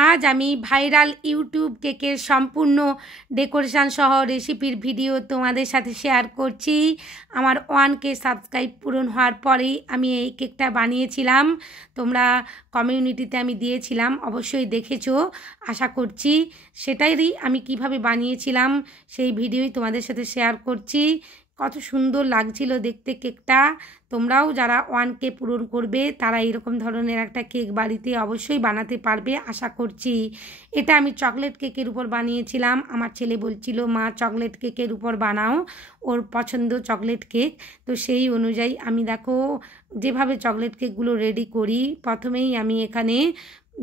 आज आमी viral YouTube केकेर सम्पूर्ण डेकोरेशन सह रेसिपिर भिडियो तोमादेर साथे शेयर करছি। আমার 1K সাবস্ক্রাইব পূরণ হওয়ার পরেই আমি এই কেকটা বানিয়েছিলাম। তোমরা কমিউনিটিতে আমি দিয়েছিলাম, অবশ্যই দেখেছো আশা করছি। সেটাই আমি কিভাবে বানিয়েছিলাম সেই ভিডিওই তোমাদের সাথে শেয়ার করছি। কত সুন্দর লাগছিল দেখতে কেকটা। তোমরাও যারা 1K পূরণ করবে তারা এরকম ধরনের একটা কেক বাড়িতে অবশ্যই বানাতে পারবে আশা করছি। এটা আমি চকলেট কেকের উপর বানিয়েছিলাম। আমার ছেলে বলছিল মা চকলেট কেকের উপর বানাও, ওর পছন্দ চকলেট কেক। তো সেই অনুযায়ী আমি দেখো যেভাবে চকলেট কেকগুলো রেডি করি, প্রথমেই আমি এখানে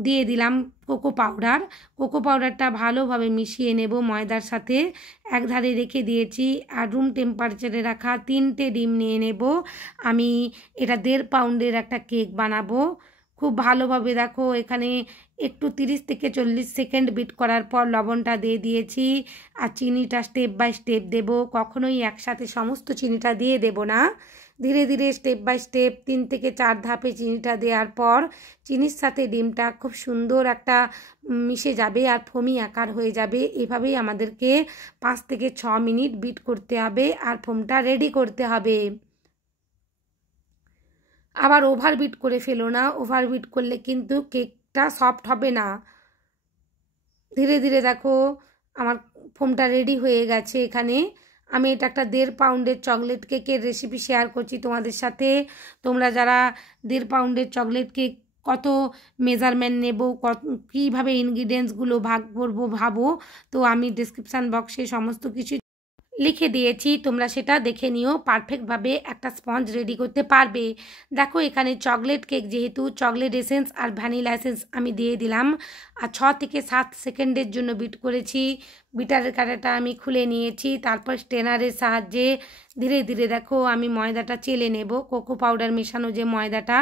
দিয়ে দিলাম কোকো পাউডার। কোকো পাউডারটা ভালোভাবে মিশিয়ে নেব ময়দার সাথে। এক ধারে রেখে দিয়েছি আর রুম টেম্পারেচারে রাখা 3টে ডিম নিয়ে নেব। আমি এটা 1.5 পাউন্ডের একটা কেক বানাবো। খুব ভালোভাবে দেখো এখানে একটু 30 থেকে 40 সেকেন্ড বিট করার পর লবণটা দিয়ে দিয়েছি আর চিনিটা স্টেপ বাই স্টেপ দেব। কখনোই একসাথে সমস্ত চিনিটা দিয়ে দেব না, ধীরে ধীরে স্টেপ বাই স্টেপ 3 থেকে 4 ধাপে চিনিটা দেওয়ার পর চিনির সাথে ডিমটা খুব সুন্দর একটা মিশে যাবে আর ফোমি আকার হয়ে যাবে। এভাবেই আমাদেরকে 5 থেকে 6 মিনিট বিট করতে হবে আর ফোমটা রেডি করতে হবে। আবার ওভারবিট করে ফেলো না, ওভারবিট করলে কিন্তু কেকটা সফট হবে না। ধীরে ধীরে দেখো আমার ফোমটা রেডি হয়ে গেছে। এখানে আমি এটা একটা 1.5 পাউন্ডের চকলেট কেকের রেসিপি শেয়ার করছি তোমাদের সাথে। তোমরা যারা 1.5 পাউন্ডের চকলেট কেক কত মেজারমেন্ট নেব, কীভাবে ইনগ্রিডিয়েন্টসগুলো ভাগ করবো ভাবো, তো আমি ডেসক্রিপশান বক্সে সমস্ত কিছু লিখে দিয়েছি, তোমরা সেটা দেখে নিও। পারফেক্টভাবে একটা স্পঞ্জ রেডি করতে পারবে। দেখো এখানে চকলেট কেক যেহেতু চকলেট এসেন্স আর ভ্যানিলা এসেন্স আমি দিয়ে দিলাম আর 6 থেকে 7 সেকেন্ডের জন্য বিট করেছি। বিটারের কাঁটাটা আমি খুলে নিয়েছি, তারপর স্ট্রেনারের সাহায্যে ধীরে ধীরে দেখো আমি ময়দাটা চেলে নেব। কোকো পাউডার মেশানো যে ময়দাটা,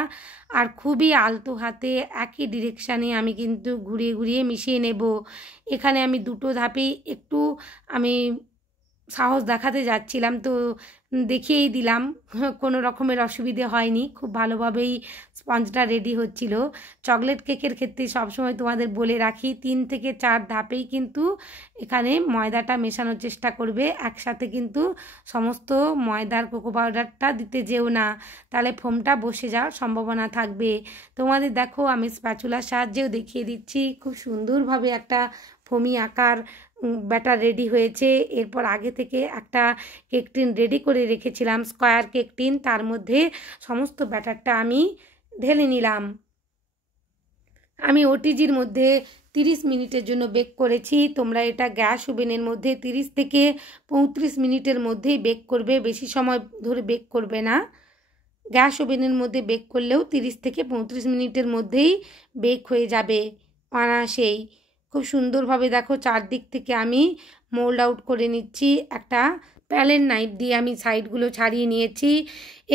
আর খুবই আলতো হাতে একই ডিরেকশানে আমি কিন্তু ঘুরিয়ে ঘুরিয়ে মিশিয়ে নেব। এখানে আমি 2টো ধাপেই একটু আমি সাহস দেখাতে যাচ্ছিলাম, তো দেখিয়েই দিলাম, কোনো রকমের অসুবিধে হয়নি। খুব ভালোভাবেই স্পঞ্জটা রেডি হচ্ছিল। চকলেট কেকের ক্ষেত্রে সবসময় তোমাদের বলে রাখি 3 থেকে 4 ধাপেই কিন্তু এখানে ময়দাটা মেশানোর চেষ্টা করবে। একসাথে কিন্তু সমস্ত ময়দার কোকো পাউডারটা দিতে যেও না, তাহলে ফোমটা বসে যাওয়ার সম্ভাবনা থাকবে। তোমাদের দেখো আমি স্প্যাচুলার সাহায্যেও দেখিয়ে দিচ্ছি, খুব সুন্দরভাবে একটা ফোমি আকার ব্যাটার রেডি হয়েছে। এরপর আগে থেকে একটা কেক টিন রেডি করে রেখেছিলাম, স্কোয়ার কেক টিন, তার মধ্যে সমস্ত ব্যাটারটা আমি ঢেলে নিলাম। আমি ওটিজির মধ্যে 30 মিনিটের জন্য বেক করেছি। তোমরা এটা গ্যাস ওভেনের মধ্যে 30 থেকে 35 মিনিটের মধ্যেই বেক করবে, বেশি সময় ধরে বেক করবে না। গ্যাস ওভেনের মধ্যে বেক করলেও 30 থেকে 35 মিনিটের মধ্যেই বেক হয়ে যাবে অনায়াসেই। খুব সুন্দরভাবে দেখো চারদিক থেকে আমি মোল্ড আউট করে নিচ্ছি। একটা প্যালেন নাইফ দিয়ে আমি সাইডগুলো ছাড়িয়ে নিয়েছি।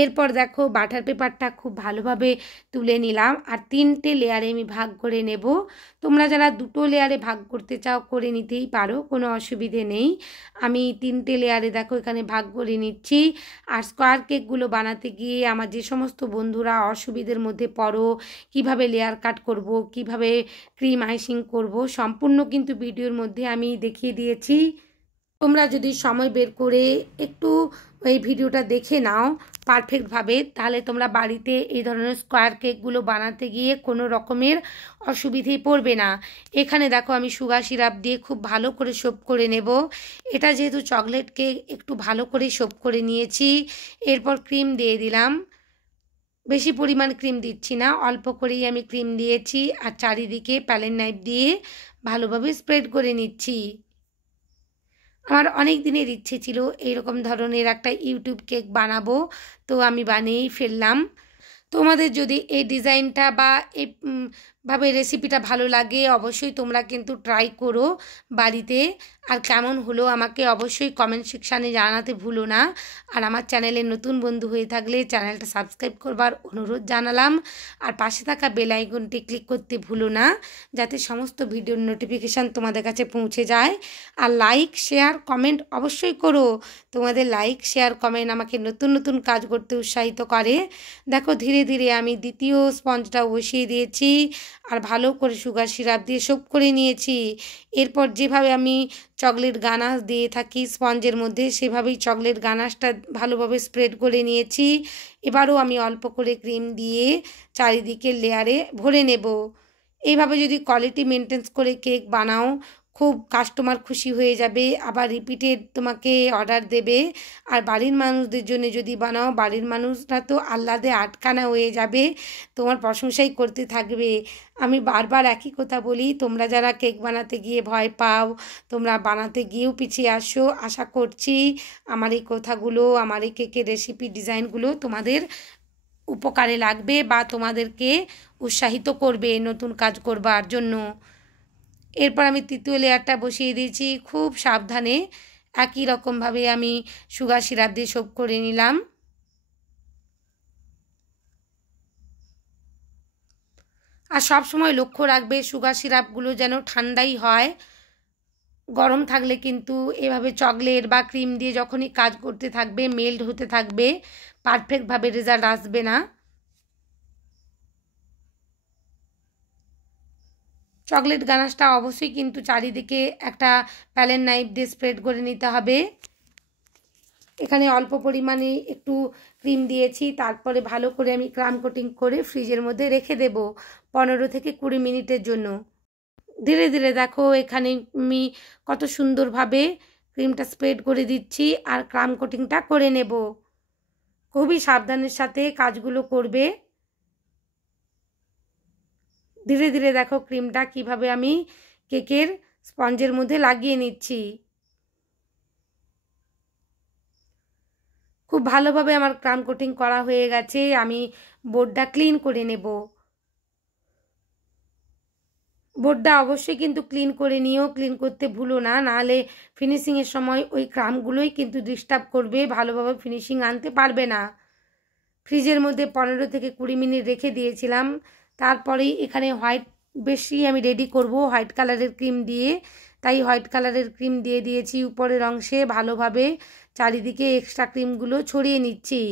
এরপর দেখো বাটার পেপারটা খুব ভালোভাবে তুলে নিলাম আর 3টে লেয়ারে আমি ভাগ করে নেব। তোমরা যারা 2টো লেয়ারে ভাগ করতে চাও করে নিতেই পারো, কোনো অসুবিধে নেই। আমি 3টে লেয়ারে দেখো এখানে ভাগ করে নিচ্ছি। আর স্কোয়ার কেকগুলো বানাতে গিয়ে আমার যে সমস্ত বন্ধুরা অসুবিধের মধ্যে পড়ো, কিভাবে লেয়ার কাট করব, কিভাবে ক্রিম আইসিং করব, সম্পূর্ণ কিন্তু ভিডিওর মধ্যে আমি দেখিয়ে দিয়েছি। তোমরা যদি সময় বের করে একটু এই ভিডিওটা দেখে নাও পারফেক্টভাবে, তাহলে তোমরা বাড়িতে এই ধরনের স্কোয়ার কেকগুলো বানাতে গিয়ে কোনো রকমের অসুবিধেই পড়বে না। এখানে দেখো আমি সুগার সিরাপ দিয়ে খুব ভালো করে সোপ করে নেব। এটা যেহেতু চকলেট কেক একটু ভালো করে সোপ করে নিয়েছি। এরপর ক্রিম দিয়ে দিলাম, বেশি পরিমাণ ক্রিম দিচ্ছি না, অল্প করেই আমি ক্রিম দিয়েছি আর চারিদিকে প্যালেন নাইফ দিয়ে ভালোভাবে স্প্রেড করে নিচ্ছি। আমার অনেক দিনের ইচ্ছে ছিল এইরকম ধরনের একটা ইউটিউব কেক বানাবো, তো আমি বানিয়েই ফেললাম। তোমাদের যদি এই ডিজাইনটা বা এইভাবে রেসিপিটা ভালো লাগে অবশ্যই তোমরা কিন্তু ট্রাই করো বাড়িতে, আর কেমন হলো আমাকে অবশ্যই কমেন্ট সেকশানে জানাতে ভুলো না। আর আমার চ্যানেলে নতুন বন্ধু হয়ে থাকলে চ্যানেলটা সাবস্ক্রাইব করবার অনুরোধ জানালাম আর পাশে থাকা বেল আইকনটি ক্লিক করতে ভুলো না, যাতে সমস্ত ভিডিওর নোটিফিকেশান তোমাদের কাছে পৌঁছে যায়। আর লাইক শেয়ার কমেন্ট অবশ্যই করো, তোমাদের লাইক শেয়ার কমেন্ট আমাকে নতুন নতুন কাজ করতে উৎসাহিত করে। দেখো ধীরে ধীরে আমি দ্বিতীয় স্পঞ্জটাও বসিয়ে দিয়েছি আর ভালো করে সুগার সিরাপ দিয়ে সোপ করে নিয়েছি। এরপর যেভাবে আমি চকলেট গানাশ দিয়ে থাকি স্পঞ্জের মধ্যে, সেভাবেই চকলেট গানাশটা ভালোভাবে স্প্রেড করে নিয়েছি। এবারও আমি অল্প করে ক্রিম দিয়ে চারিদিকে লেয়ারে ভরে নেব। এইভাবে যদি কোয়ালিটি মেনটেন করে কেক বানাও, খুব কাস্টমার খুশি হয়ে যাবে, আবার রিপিটেড তোমাকে অর্ডার দেবে। আর বাড়ির মানুষদের জন্য যদি বানাও, বাড়ির মানুষরা তো আহ্লাদে আটখানা হয়ে যাবে, তোমার প্রশংসাই করতে থাকবে। আমি বারবার একই কথা বলি, তোমরা যারা কেক বানাতে গিয়ে ভয় পাও, তোমরা বানাতে গিয়েও পিছিয়ে আসো। আশা করছি আমার এই কথাগুলো, আমার এই কেকের রেসিপি ডিজাইনগুলো তোমাদের উপকারে লাগবে বা তোমাদেরকে উৎসাহিত করবে নতুন কাজ করবার জন্য। এরপর আমি তৃতীয় লেয়ারটা বসিয়ে দিয়েছি। খুব সাবধানে একই রকমভাবে আমি সুগার সিরাপ দিয়ে সোপ করে নিলাম। আর সব সময় লক্ষ্য রাখবে সুগার সিরাপগুলো যেন ঠান্ডাই হয়। গরম থাকলে কিন্তু এভাবে চকলেট বা ক্রিম দিয়ে যখনই কাজ করতে থাকবে, মেল্ট হতে থাকবে, পারফেক্টভাবে রেজাল্ট আসবে না। চকলেট গানাশটা অবশ্যই কিন্তু চারিদিকে একটা প্যালেন নাইফ দিয়ে স্প্রেড করে নিতে হবে। এখানে অল্প পরিমাণে একটু ক্রিম দিয়েছি, তারপরে ভালো করে আমি ক্রাম কোটিং করে ফ্রিজের মধ্যে রেখে দেব 15 থেকে 20 মিনিটের জন্য। ধীরে ধীরে দেখো এখানে আমি কত সুন্দরভাবে ক্রিমটা স্প্রেড করে দিচ্ছি আর ক্রাম কোটিংটা করে নেব। খুবই সাবধানের সাথে কাজগুলো করবে। ধীরে ধীরে দেখো ক্রিমটা কিভাবে আমি কেকের স্পঞ্জের মধ্যে লাগিয়ে নিচ্ছি। খুব ভালোভাবে আমার ক্রাম কোটিং করা হয়ে গেছে। আমি বোর্ডটা ক্লিন করে নেব। বোর্ডটা অবশ্যই কিন্তু ক্লিন করে নিও, ক্লিন করতে ভুলো না, নাহলে ফিনিশিংয়ের সময় ওই ক্রামগুলোই কিন্তু ডিস্টার্ব করবে, ভালোভাবে ফিনিশিং আনতে পারবে না। ফ্রিজের মধ্যে 15 থেকে 20 মিনিট রেখে দিয়েছিলাম। তারপরেই এখানে হোয়াইট বেশি আমি রেডি করব হোয়াইট কালারের ক্রিম দিয়ে, তাই হোয়াইট কালারের ক্রিম দিয়ে দিয়েছি উপরের অংশে। ভালোভাবে চারিদিকে এক্সট্রা ক্রিমগুলো ছড়িয়ে নিচ্ছি।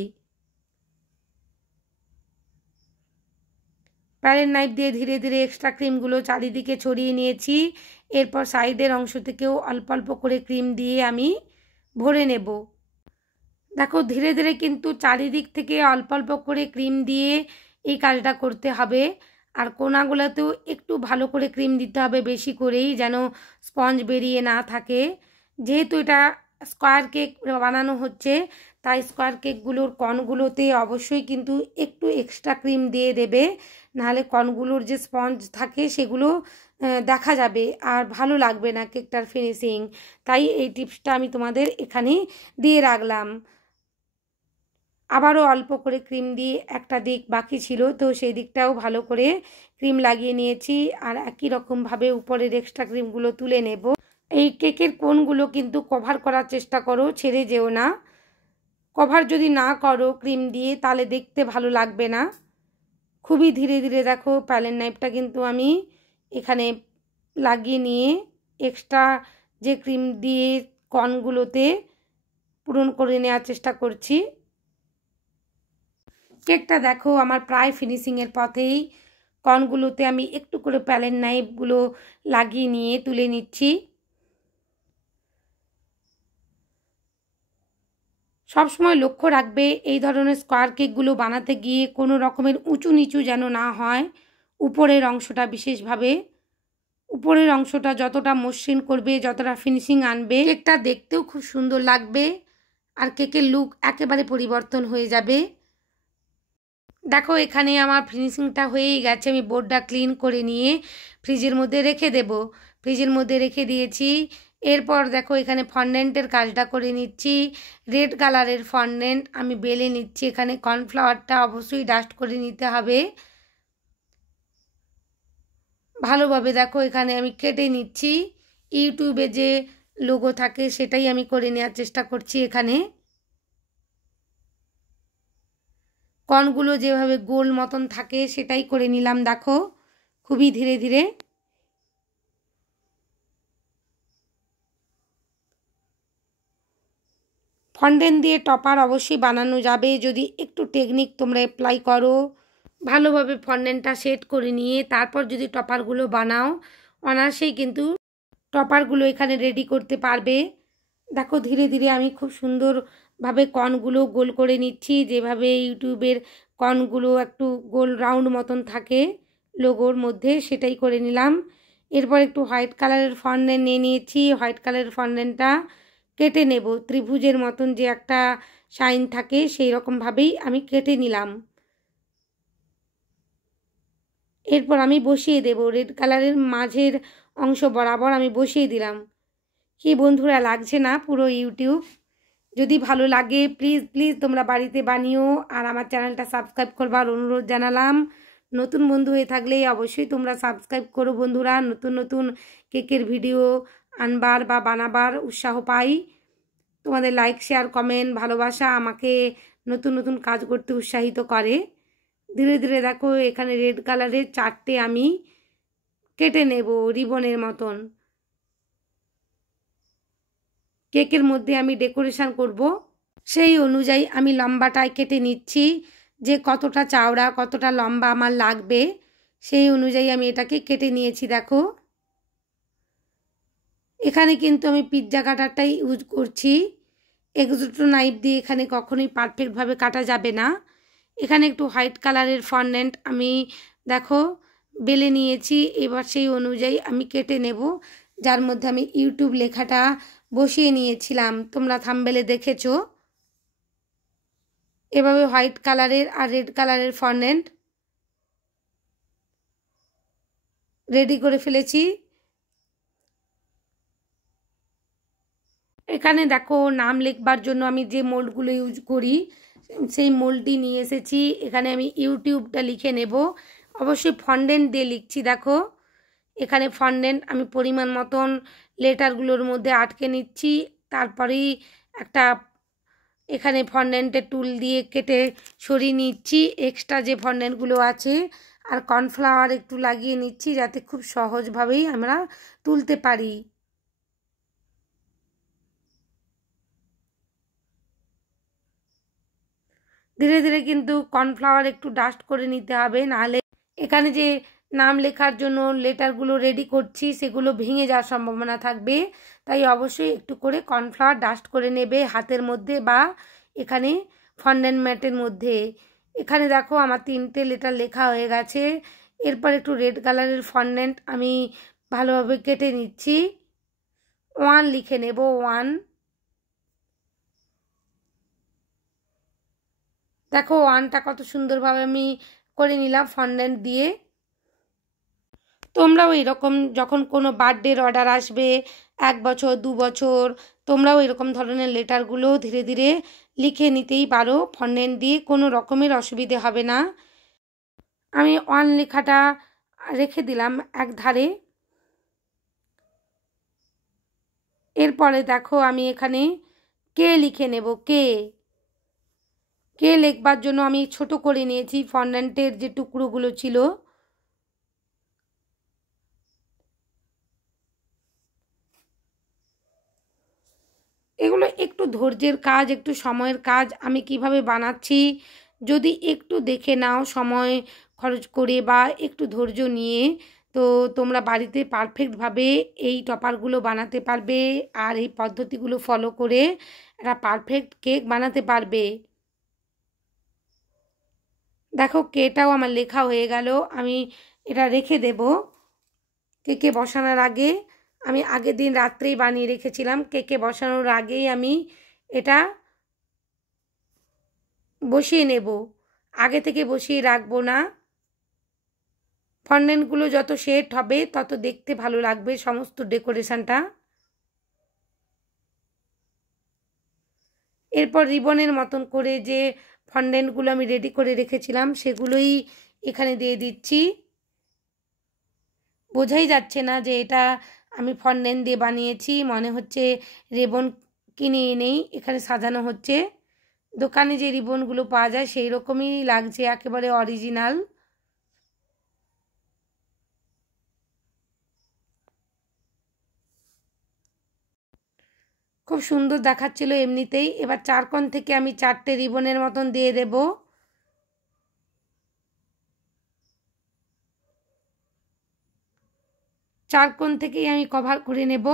প্যারের নাইফ দিয়ে ধীরে ধীরে এক্সট্রা ক্রিমগুলো চারিদিকে ছড়িয়ে নিয়েছি। এরপর সাইডের অংশ থেকেও অল্প অল্প করে ক্রিম দিয়ে আমি ভরে নেব। দেখো ধীরে ধীরে কিন্তু চারিদিক থেকে অল্প অল্প করে ক্রিম দিয়ে এই কাজটা করতে হবে। আর কোনাগুলোতেও একটু ভালো করে ক্রিম দিতে হবে, বেশি করেই, যেন স্পঞ্জ বেরিয়ে না থাকে। যেহেতু এটা স্কোয়ার কেক বানানো হচ্ছে, তাই স্কোয়ার কেকগুলোর কর্নগুলোতে অবশ্যই কিন্তু একটু এক্সট্রা ক্রিম দিয়ে দেবে, নাহলে কর্নগুলোর যে স্পঞ্জ থাকে সেগুলো দেখা যাবে আর ভালো লাগবে না কেকটার ফিনিশিং। তাই এই টিপসটা আমি তোমাদের এখানে দিয়ে রাখলাম। আবারও অল্প করে ক্রিম দিয়ে একটা দিক বাকি ছিল, তো সেই দিকটাও ভালো করে ক্রিম লাগিয়ে নিয়েছি। আর একই রকমভাবে উপরের এক্সট্রা ক্রিমগুলো তুলে নেব। এই কেকের কোণগুলো কিন্তু কভার করার চেষ্টা করো, ছেড়ে যেও না। কভার যদি না করো ক্রিম দিয়ে, তাহলে দেখতে ভালো লাগবে না। খুবই ধীরে ধীরে দেখো প্যালেন নাইফটা কিন্তু আমি এখানে লাগিয়ে নিয়ে এক্সট্রা যে ক্রিম দিয়ে কর্নগুলোতে পূরণ করে নেওয়ার চেষ্টা করছি। কেকটা দেখো আমার প্রায় ফিনিশিংয়ের পথেই। কর্নগুলোতে আমি একটু করে প্যালেন নাইফগুলো লাগিয়ে নিয়ে তুলে নিচ্ছি। সবসময় লক্ষ্য রাখবে এই ধরনের স্কোয়ার কেকগুলো বানাতে গিয়ে কোনো রকমের উঁচু নিচু যেন না হয়। উপরের অংশটা বিশেষভাবে, উপরের অংশটা যতটা মসৃণ করবে, যতটা ফিনিশিং আনবে, কেকটা দেখতেও খুব সুন্দর লাগবে আর কেকের লুক একেবারে পরিবর্তন হয়ে যাবে। দেখো এখানে আমার ফিনিশিংটা হয়েই গেছে। আমি বোর্ডটা ক্লিন করে নিয়ে ফ্রিজের মধ্যে রেখে দেব। ফ্রিজের মধ্যে রেখে দিয়েছি। এরপর দেখো এখানে ফন্ডেন্টের কাজটা করে নিচ্ছি। রেড কালারের ফন্ডেন্ট আমি বেলে নিচ্ছি। এখানে কর্নফ্লাওয়ারটা অবশ্যই ডাস্ট করে নিতে হবে ভালোভাবে। দেখো এখানে আমি কেটে নিচ্ছি। ইউটিউবে যে লোগো থাকে সেটাই আমি করে নেওয়ার চেষ্টা করছি। এখানে কর্নগুলো যেভাবে গোল মতন থাকে সেটাই করে নিলাম। দেখো খুবই ধীরে ধীরে। ফন্ডেন্ট দিয়ে টপার অবশ্যই বানানো যাবে যদি একটু টেকনিক তোমরা অ্যাপ্লাই করো। ভালোভাবে ফন্ডেন্টটা সেট করে নিয়ে তারপর যদি টপারগুলো বানাও অনায়াসেই কিন্তু টপারগুলো এখানে রেডি করতে পারবে। দেখো ধীরে ধীরে আমি খুব সুন্দরভাবে কর্নগুলো গোল করে নিচ্ছি, যেভাবে ইউটিউবের কর্নগুলো একটু গোল রাউন্ড মতন থাকে লোগোর মধ্যে, সেটাই করে নিলাম। এরপর একটু হোয়াইট কালারের ফন্ডেন্ট নিয়ে নিয়েছি। হোয়াইট কালারের ফন্ডেন্টটা কেটে নেব, ত্রিভুজের মতন যে একটা শাইন থাকে সেই রকমভাবেই আমি কেটে নিলাম। এরপর আমি বসিয়ে দেব, রেড কালারের মাঝের অংশ বরাবর আমি বসিয়ে দিলাম। কি বন্ধুরা, লাগছে না পুরো ইউটিউব? যদি ভালো লাগে প্লিজ প্লিজ তোমরা বাড়িতে বানিও, আর আমার চ্যানেলটা সাবস্ক্রাইব করবার অনুরোধ জানালাম। নতুন বন্ধু হয়ে থাকলে অবশ্যই তোমরা সাবস্ক্রাইব করো বন্ধুরা, নতুন নতুন কেকের ভিডিও আনবার বা বানাবার উৎসাহ পাই। তোমাদের লাইক শেয়ার কমেন্ট ভালোবাসা আমাকে নতুন নতুন কাজ করতে উৎসাহিত করে। ধীরে ধীরে দেখো এখানে রেড কালারের 4টে আমি কেটে নেব রিবনের মতন। কেকের মধ্যে আমি ডেকোরেশন করব, সেই অনুযায়ী আমি লম্বাটায় কেটে নিচ্ছি, যে কতটা চওড়া কতটা লম্বা আমার লাগবে সেই অনুযায়ী আমি এটাকে কেটে নিয়েছি। দেখো এখানে কিন্তু আমি পিৎজা কাটারটাই ইউজ করছি। এক্সট্রো নাইফ দিয়ে এখানে কখনোই পারফেক্টভাবে কাটা যাবে না। এখানে একটু হোয়াইট কালারের ফন্ডেন্ট আমি দেখো বেলে নিয়েছি, এবার সেই অনুযায়ী আমি কেটে নেব, যার মধ্যে আমি ইউটিউব লেখাটা বসিয়ে নিয়েছিলাম, তোমরা থাম্বনেলে দেখেছো। এভাবে হোয়াইট কালারের আর রেড কালারের ফন্ডেন্ট রেডি করে ফেলেছি। এখানে দেখো নাম লিখবার জন্য আমি যে মোল্ডগুলো ইউজ করি সেই মোল্ডটি নিয়ে এসেছি। এখানে আমি ইউটিউবটা লিখে নেব, অবশ্যই ফন্ডেন্ট দিয়ে লিখছি। দেখো এখানে ফন্ডেন্ট আমি পরিমাণ মতন লেটারগুলোর মধ্যে আটকে নিচ্ছি, তারপরেই একটা এখানে ফন্ডেন্টের টুল দিয়ে কেটে সরিয়ে নিচ্ছি এক্সট্রা যে ফন্ডেন্টগুলো আছে, আর কর্নফ্লাওয়ার একটু লাগিয়ে নিচ্ছি যাতে খুব সহজভাবেই আমরা তুলতে পারি। ধীরে ধীরে কিন্তু কর্নফ্লাওয়ার একটু ডাস্ট করে নিতে হবে, নাহলে এখানে যে নাম লেখার জন্য লেটারগুলো রেডি করছি সেগুলো ভেঙে যাওয়ার সম্ভাবনা থাকবে। তাই অবশ্যই একটু করে কর্নফ্লাওয়ার ডাস্ট করে নেবে হাতের মধ্যে বা এখানে ফন্ডেন্ট ম্যাটের মধ্যে। এখানে দেখো আমার 3টে লেটার লেখা হয়ে গেছে। এরপর একটু রেড কালারের ফন্ডেন্ট আমি ভালোভাবে কেটে নিচ্ছি, 1 লিখে নেব, 1। দেখো 1টা কত সুন্দরভাবে আমি করে নিলাম ফন্ডেন্ট দিয়ে। তোমরাও এরকম যখন কোনো বার্থডের অর্ডার আসবে 1 বছর 2 বছর, তোমরাও এরকম ধরনের লেটারগুলো ধীরে ধীরে লিখে নিতেই পারো ফন্ডেন্ট দিয়ে, কোনো রকমের অসুবিধে হবে না। আমি 1 লেখাটা রেখে দিলাম এক ধারে। এরপরে দেখো আমি এখানে কে লিখে নেব, কে কে লিখবার জন্য আমি ছোট করে নিয়েছি ফন্ডেন্টের যে টুকরোগুলো ছিল। এগুলো একটু ধৈর্যের কাজ, একটু সময়ের কাজ। আমি কিভাবে বানাচ্ছি যদি একটু দেখে নাও সময় খরচ করে বা একটু ধৈর্য নিয়ে, তো তোমরা বাড়িতে পারফেক্টভাবে এই টপারগুলো বানাতে পারবে, আর এই পদ্ধতিগুলো ফলো করে একটা পারফেক্ট কেক বানাতে পারবে। দেখো কেটাও আমার লেখা হয়ে গেল, আমি এটা রেখে দেব। কেকে বসানোর আগে আমি আগের দিন রাত্রেই বানিয়ে রেখেছিলাম, কেকে বসানোর আগেই আমি এটা বসিয়ে নেব, আগে থেকে বসিয়ে রাখবো না। ফন্ডেন্টগুলো যত সেট হবে তত দেখতে ভালো লাগবে সমস্ত ডেকোরেশনটা। এরপর রিবনের মতন করে যে ফন্ডেন্টগুলো আমি রেডি করে রেখেছিলাম সেগুলোই এখানে দিয়ে দিচ্ছি। বোঝাই যাচ্ছে না যে এটা আমি ফন্ডেন্ট দিয়ে বানিয়েছি, মনে হচ্ছে রিবন কিনে এনেই এখানে সাজানো হচ্ছে। দোকানে যে রিবনগুলো পাওয়া যায় সেই রকমই লাগছে, একেবারে অরিজিনাল। খুব সুন্দর দেখাচ্ছিল এমনিতেই। এবার 4 কোণ থেকে আমি 4টে রিবনের মতন দিয়ে দেব। চার কোণ থেকেই আমি কভার করে নেব।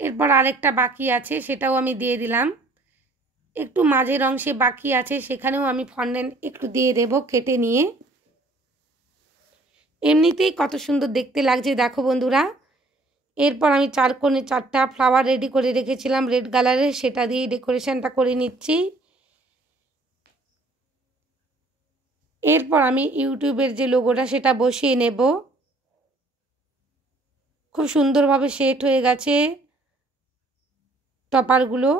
এরপর আরেকটা বাকি আছে, সেটাও আমি দিয়ে দিলাম। একটু মাঝের অংশে বাকি আছে, সেখানেও আমি ফন্ডেন্ট একটু দিয়ে দেব কেটে নিয়ে। এমনিতেই কত সুন্দর দেখতে লাগছে দেখো বন্ধুরা। এরপর আমি চার কোণে 4টা ফ্লাওয়ার রেডি করে রেখেছিলাম রেড কালারের, সেটা দিয়ে ডেকোরেশনটা করে নিচ্ছি। এরপর আমি ইউটিউবের যে লোগোটা সেটা বসিয়ে নেব। খুব সুন্দরভাবে সেট হয়ে গেছে টপারগুলো।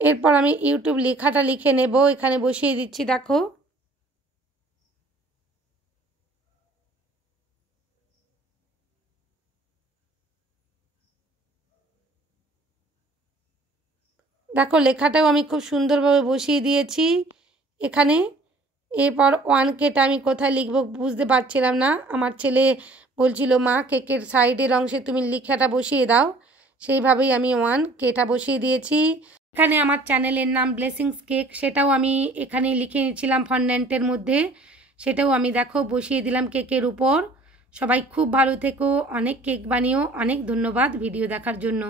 এরপর আমি ইউটিউব লেখাটা লিখে নেব, এখানে বসিয়ে দিচ্ছি দেখো। দেখো লেখাটাও আমি খুব সুন্দরভাবে বসিয়ে দিয়েছি এখানে। এরপর 1Kটা আমি কোথায় লিখব বুঝতে পারছিলাম না, আমার ছেলে বলছিল মা কেকের সাইডের অংশে তুমি লেখাটা বসিয়ে দাও, সেইভাবেই আমি 1Kটা বসিয়ে দিয়েছি। এখানে আমার চ্যানেলের নাম ব্লেসিংস কেক, সেটাও আমি এখানে লিখে নিয়েছিলাম ফন্ডেন্টের মধ্যে, সেটাও আমি দেখো বসিয়ে দিলাম কেকের উপর। সবাই খুব ভালো থেকো, অনেক কেক বানিও। অনেক ধন্যবাদ ভিডিও দেখার জন্য।